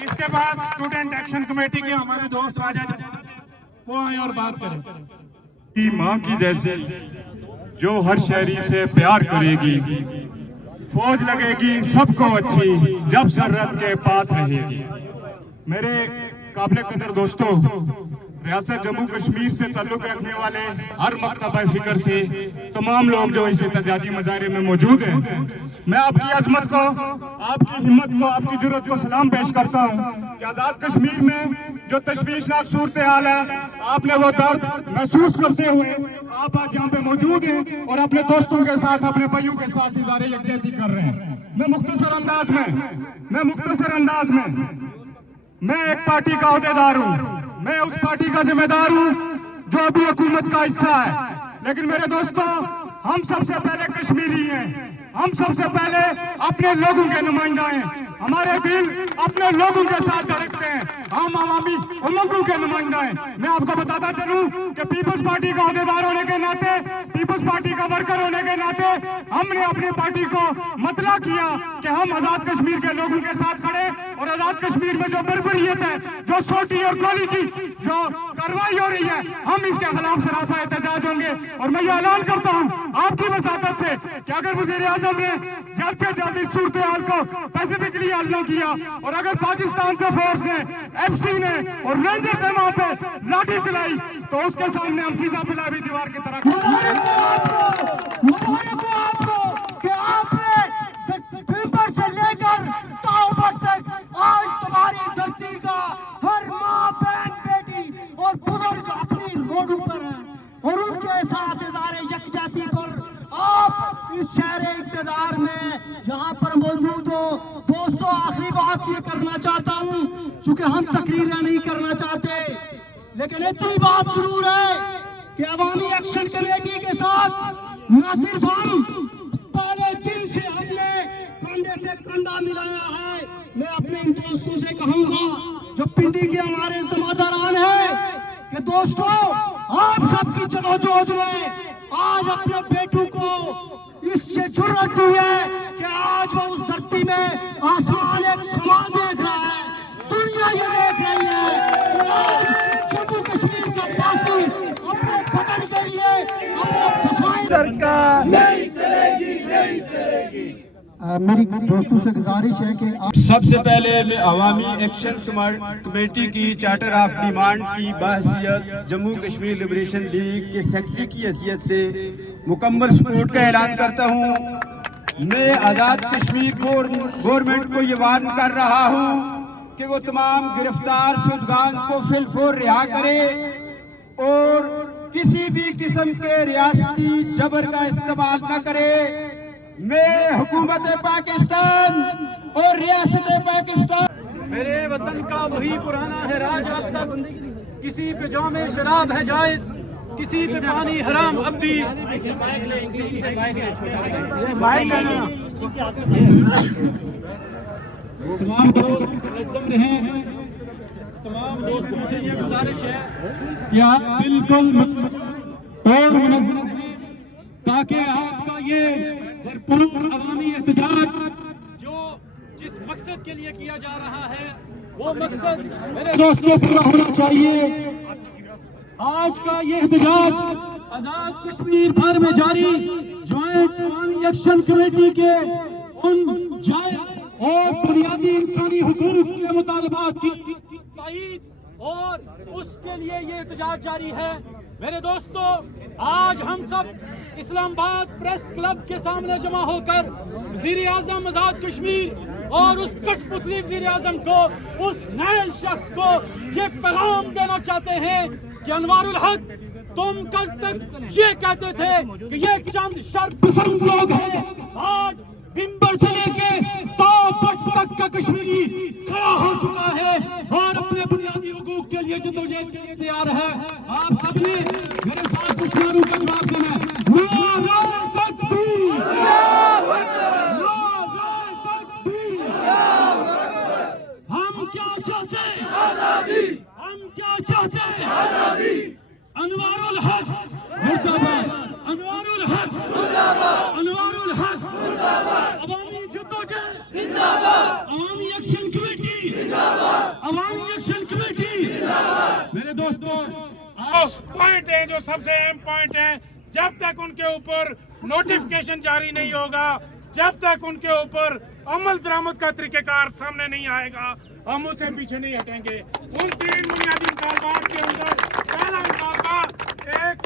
इसके बाद student action committee के हमारे दोस्त राजा वो आए और बात करें। की माँ की जैसे जो हर शहरी से प्यार करेगी, फौज लगेगी सबको अच्छी जब सरहद के पास रहेगी। मेरे काबिल कदर दोस्तों, रियासत जम्मू कश्मीर से ताल्लुक रखने वाले हर मकतबा फिक्र से तमाम लोग जो इस एहतजाजी मुजाहरे में मौजूद हैं, मैं आपकी अजमत को, आपकी हिम्मत को, आपकी जुर्रत को सलाम पेश करता हूं कि आज़ाद कश्मीर में जो तशवीशनाक सूरत हाल है, आपने वो दर्द महसूस करते हुए आप आज यहाँ पे मौजूद हैं और अपने दोस्तों के साथ, अपने भाइयों के साथ इज़हार यकजहती कर रहे हैं। मैं मुख्तसर अंदाज में मैं एक पार्टी का अहदेदार हूँ, मैं उस पार्टी का जिम्मेदार हूँ जो अभी हुकूमत का हिस्सा है। लेकिन मेरे दोस्तों, हम सबसे पहले कश्मीरी हैं, हम सबसे पहले अपने लोगों के नुमाइंदा हैं, हमारे दिल अपने लोगों के साथ धड़कते हैं, हम अवामी उमंगों के नुमाइंदा हैं। मैं आपको बताता चलूं कि पीपल्स पार्टी का अहदेदार होने के नाते, पीपल्स पार्टी का वर्कर होने के नाते हमने अपनी पार्टी को मतला किया कि हम आजाद कश्मीर के लोगों के साथ खड़े और आजाद कश्मीर में जो बर्बरियत है, जो सोटी और गोली की जो कार्रवाई हो रही है, हम इसके खिलाफ सराफा एहतजाज होंगे। और मैं ये ऐलान करता हूँ आपकी वसातत से कि अगर वज़ीर आज़म ने जल्द से जल्द इस सूरत हाल को पैसिफिकली हल न किया और अगर पाकिस्तान से फोर्स ने, FC ने और रेंजर्स ने वहां पे लाठी चलाई तो उसके सामने हम सीसा पिलावी दीवार की तरह। से लेकर ताऊबत तक आज तुम्हारी धरती का हर माँ, बहन, बेटी और बुजुर्ग अपनी रोडों पर है और उनके साथ इज़हार यकजहती पर आप इस शहर इक़्तिदार में यहाँ पर मौजूद हो। दोस्तों, आखिरी बात ये करना चाहता हूँ, चूंकि हम तकरीरें नहीं करना चाहते, लेकिन इतनी बात जरूर है कि अवामी एक्शन कमेटी के साथ न सिर्फ हम पहले दिन से हमने कंधे से कंधा मिलाया है, मैं अपने इन दोस्तों से कहूंगा जो पिंडी के हमारे जमादारान हैं कि दोस्तों, आप सबकी जदोजहद में आज अपने बेटों को इससे जुर्रत हुई है कि आज वो उस धरती में आसान एक समा देख रहा है, दुनिया ये देख रही है कि आज जम्मू कश्मीर का वासी अपने वतन के लिए अपने फसाए सरकार नहीं चलेगी। मेरी दोस्तों से गुजारिश है कि आप सबसे पहले मैं अवामी एक्शन कमेटी की चार्टर ऑफ डिमांड की बहसियत जम्मू कश्मीर लिबरेशन लीग के सेक्रेटरी की हैसियत से मुकम्मल सपोर्ट का ऐलान करता हूँ। मैं आज़ाद कश्मीर गवर्नमेंट को ये वार्न कर रहा हूँ कि वो तमाम गिरफ्तार शुदगान को फिलफौर रिहा करे और किसी भी किस्म के रियासती जबर का इस्तेमाल न करे। मैं हुकूमत पाकिस्तान और रियासत पाकिस्तान, मेरे वतन का वही पुराना है राज अब तक, किसी पे जामे शराब है जायज, किसी पे पानी हराम अब भी। तमाम दोस्तों से ये गुजारिश है कि आप बिल्कुल तोड़ मुनज़्ज़म ताकि आपका ये भरपूर अवामी एहतजाज जो जिस मकसद के लिए किया जा रहा है वो मकसद मेरे दोस्तों पूरा होना चाहिए। आज का ये एहतजाज आजाद कश्मीर भर में जारी ज्वाइंट अवामी एक्शन कमेटी के उन जायज और बुनियादी इंसानी हुकूक के मुतालबात की तायीद और उसके लिए ये एहतजाज जारी है। मेरे दोस्तों, आज हम सब इस्लामाबाद प्रेस क्लब के सामने जमा होकर वज़ीर आज़म आज़ाद कश्मीर और उस कठपुतली वज़ीर आज़म को, उस नए शख्स को ये पैगाम देना चाहते हैं कि अनवारुल हक, तुम कल तक ये कहते थे कि ये चंद शर्पसंद लोग हैं, आज बिंबर से लेके ताबत तक का कश्मीरी खड़ा हो चुका है और अपने बुनियादी हुकूक के लिए जद्दोजहद के लिए तैयार है। आप सबने मेरे साथ कुछ नारों का जवाब देना है। नारे तकबीर, नारे तकबीर। हम क्या चाहते हैं? आजादी। हम क्या चाहते हैं? आजादी। अनवारुल हक मुर्दाबाद, अनवारुल हक मुर्दाबाद, अनवारुल हक मुर्दाबाद, अवामी जद्दोजहद जिंदाबाद, अवामी एक्शन कमेटी जिंदाबाद। पॉइंट है जो सबसे अहम पॉइंट है, जब तक उनके ऊपर नोटिफिकेशन जारी नहीं होगा, जब तक उनके ऊपर अमल दरामद का तरीकेकार सामने नहीं आएगा, हम उससे पीछे नहीं हटेंगे। उन 3 बुनियादी मुतालबात के अंदर पहला मुतालबा एक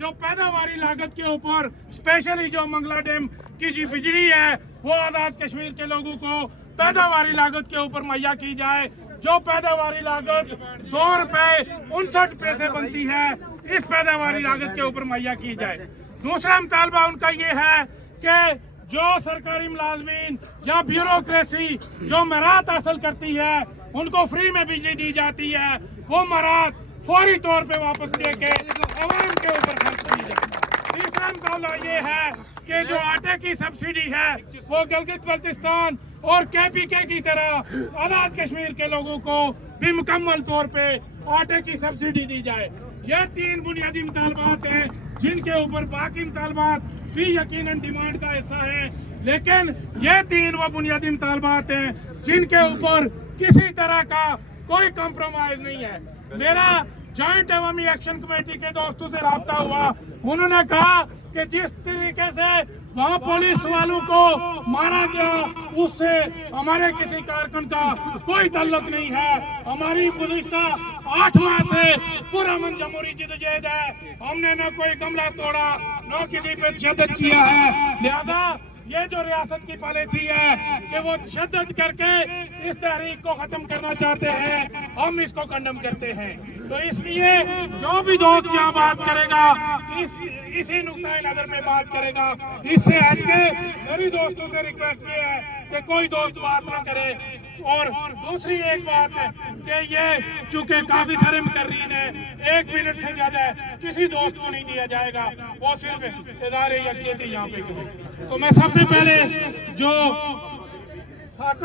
जो पैदावारी लागत के ऊपर स्पेशली जो मंगला डैम की जी बिजली है वो आज़ाद कश्मीर के लोगों को पैदावारी लागत के ऊपर मुहैया की जाए। जो पैदावारी लागत ₹2.59 बनती है, इस पैदावारी लागत के ऊपर मुहैया की जाए। दूसरा मुतालबा उनका ये है कि जो सरकारी मुलाजमीन या ब्यूरोक्रेसी जो मराहत हासिल करती है उनको फ्री में बिजली दी जाती है, वो मराहत फौरी तौर पे वापस लेके अवाम के ऊपर खर्च की जाए। तीसरा मुतालबा ये है कि जो आटे की सब्सिडी है वो गिलगित बल्तिस्तान और KPK की तरह आज़ाद कश्मीर के लोगों को भी मुकम्मल तौर पे आटे की सब्सिडी दी जाए। ये 3 बुनियादी मुतालबात हैं जिनके ऊपर बाकी मुतालबात भी यकीनन डिमांड का हिस्सा है, लेकिन ये 3 वो बुनियादी मुतालबात हैं जिनके ऊपर किसी तरह का कोई कॉम्प्रोमाइज नहीं है। मेरा जॉइंट अवामी एक्शन कमेटी के दोस्तों से रब्ता हुआ, उन्होंने कहा कि जिस तरीके से वहाँ पुलिस वालों को मारा गया उससे हमारे किसी कारकुन का कोई ताल्लुक नहीं है। हमारी गुज़िश्ता 8 माह से पुरअमन जमहूरी जदोजहद है, हमने न कोई कमला तोड़ा न किसी पे तशद्दुद किया है। लिहाजा ये जो रियासत की पॉलिसी है कि वो तशद्दुद करके इस तहरीक को खत्म करना चाहते हैं, हम इसको कंडम करते हैं। तो इसलिए जो भी दोस्त यहाँ बात करेगा इसी नुक्ता नजर में बात करेगा, इससे हटके मेरी दोस्तों से रिक्वेस्ट ये है कि कोई दोस्त बात ना करे। और दूसरी एक बात है कि ये चूंकि काफी सारे मुकर्रीन है, 1 मिनट से ज्यादा किसी दोस्त को नहीं दिया जाएगा, वो सिर्फ इदारे यकजहती यहाँ पे करें। तो मैं सबसे पहले जो आज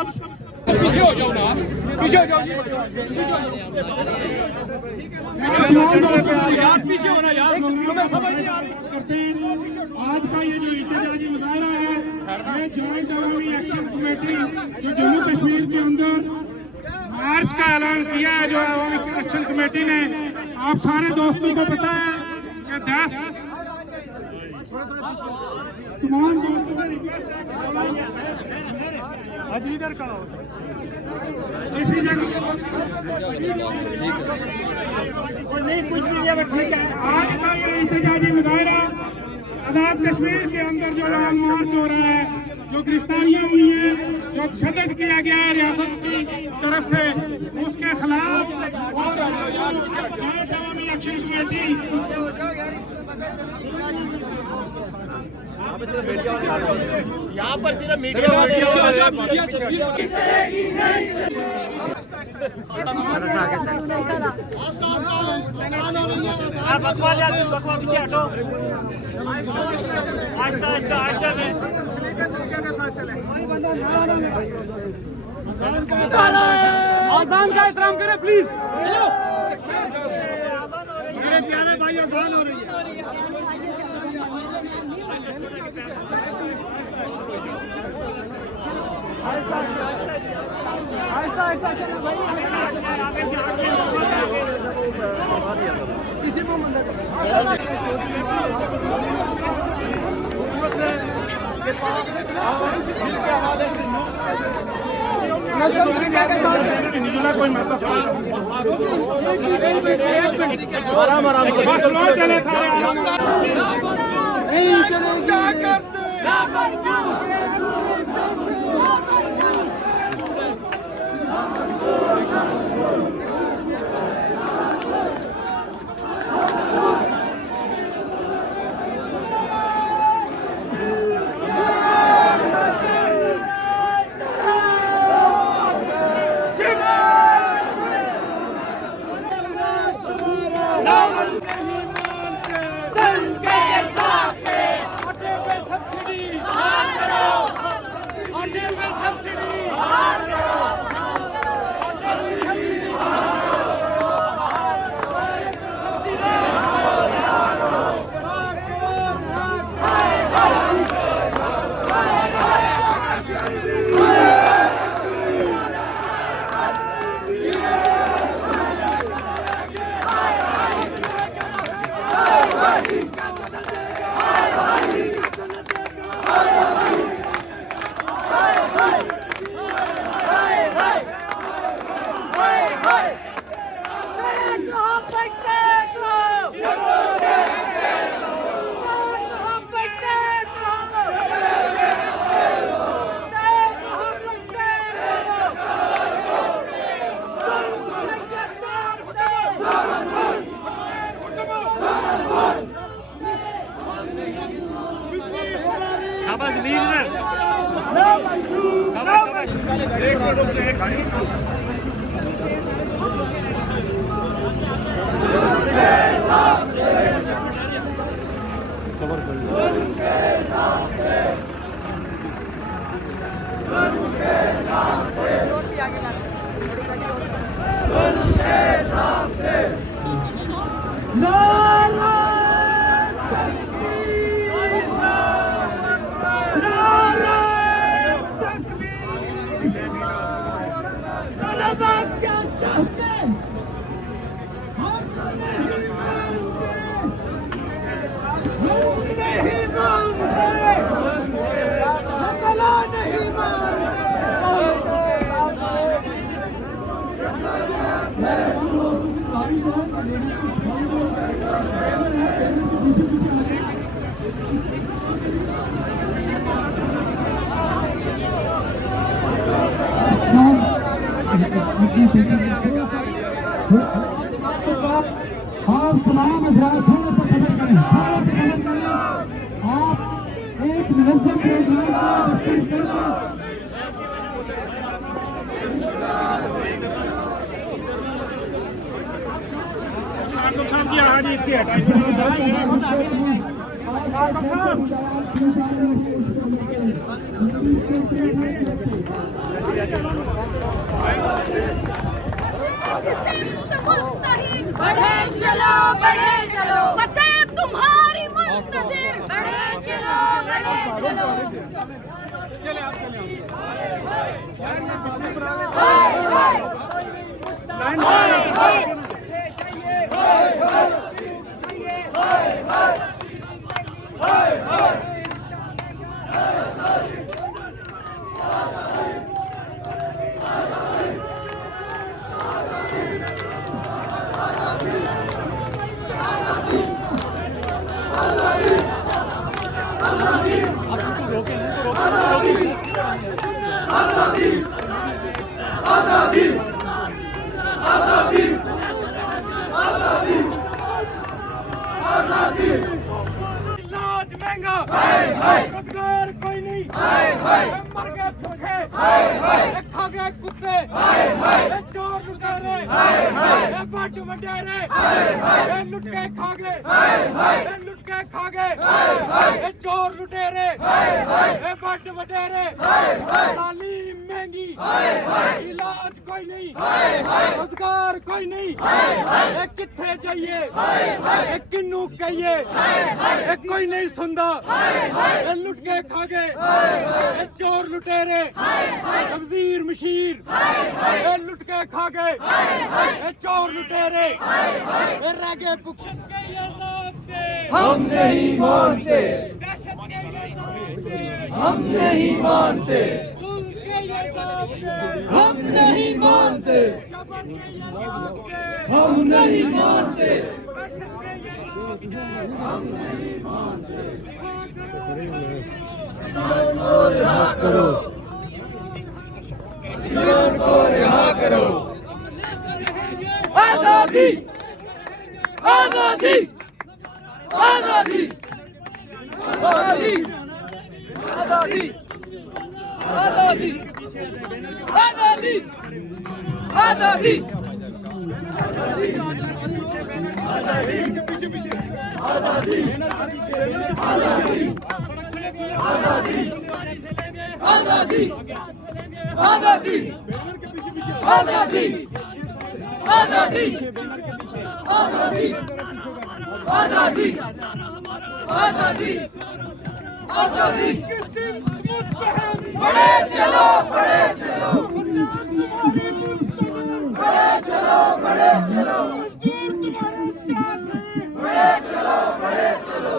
का ये जो एहतजाजी मुजाहरा है, ये जॉइंट अवामी एक्शन कमेटी जो जम्मू कश्मीर के अंदर मार्च का ऐलान किया है, जो अवामी एक्शन कमेटी ने, आप सारे दोस्तों को पता है कि 10 तमाम दोस्तों से रिक्वेस्ट है इधर का इसी जगह नहीं कुछ भी ये ठीक है। आज का ये एहतजाजी मुजाहरा आज़ाद कश्मीर के अंदर जो लॉन्ग मार्च हो रहा है, जो गिरफ्तारियां हुई हैं, जो तशद्दुद किया गया है रियासत की तरफ से, उसके खिलाफ जॉइंट अवामी एक्शन कमेटी यहाँ पर सिर्फ मीडिया आजान का एहतराम करें प्लीज। मेरे प्यारे भाई आसान हो रही है। इसी को मंदिर के पास के हवाले से कोई मतलब चले नहीं चलेगी। सब्सिडी आप तमाम हज़रात थोड़ा सा सब्र करें, थोड़ा सा सब्र करें। आप एक मुनज़्ज़म प्रोग्राम का डिस्टर्ब करके शाकिब साहब की हाजिरी इसकी हटाई। बढ़े चलो फतेह तुम्हारी मुंतज़िर बढ़े चलो इलाज महंगा, रोजगार कोई नहीं, मर गए भूखे, खा गए कुत्ते, चोर लुटेरे, बट वडेरे, लुट के खा गए, चोर लुटेरे, बट वडेरे, तालीम महंगी, इलाज कोई नहीं, रोजगार कोई नहीं, किथे जाइए, किन्नू कहिए, कोई नहीं सुनता, लुट के खा गए, चोर लुटेरे, वजीर मशीर, लुट के खा गए, चोर लुटेरे, रह गए भूखे। हम नहीं मानते, हम नहीं मानते, हम नहीं मानते, हम नहीं मानते, हम नहीं मानते। रिहा करो, सियान को रिहा करो। आजादी, आजादी, आजादी, आजादी, आजादी, आजादी, आजादी, आजादी, आजादी, आजादी, आजादी, आजादी, आजादी, आजादी, आजादी, आजादी, आजादी, आजादी, बड़े चलो, बड़े चलो, बड़े चलो, बड़े चलो, बड़े चलो, बड़े चलो।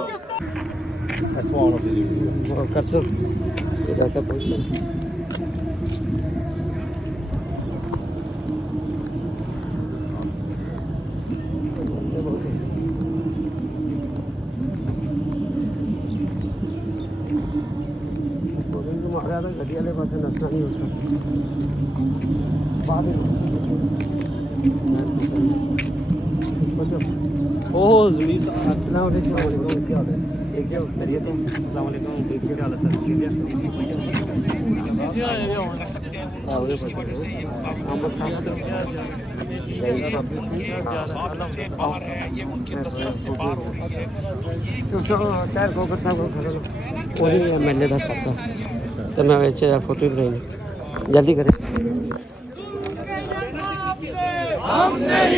कर सब रहता पोजिशन गड्डी वाले पास नशा नहीं होता ओह जमीन अस्सलाम वालेकुम क्या हाल है। देखिए करिए तो अस्सलाम वालेकुम देखिए क्या हाल है सर ठीक है आओगे बस हम बस तो सो टायर गोबर साहब को खड़ा लो वही एमएलए दा सकता तो मैं वैसे फोटो भी नहीं जल्दी करें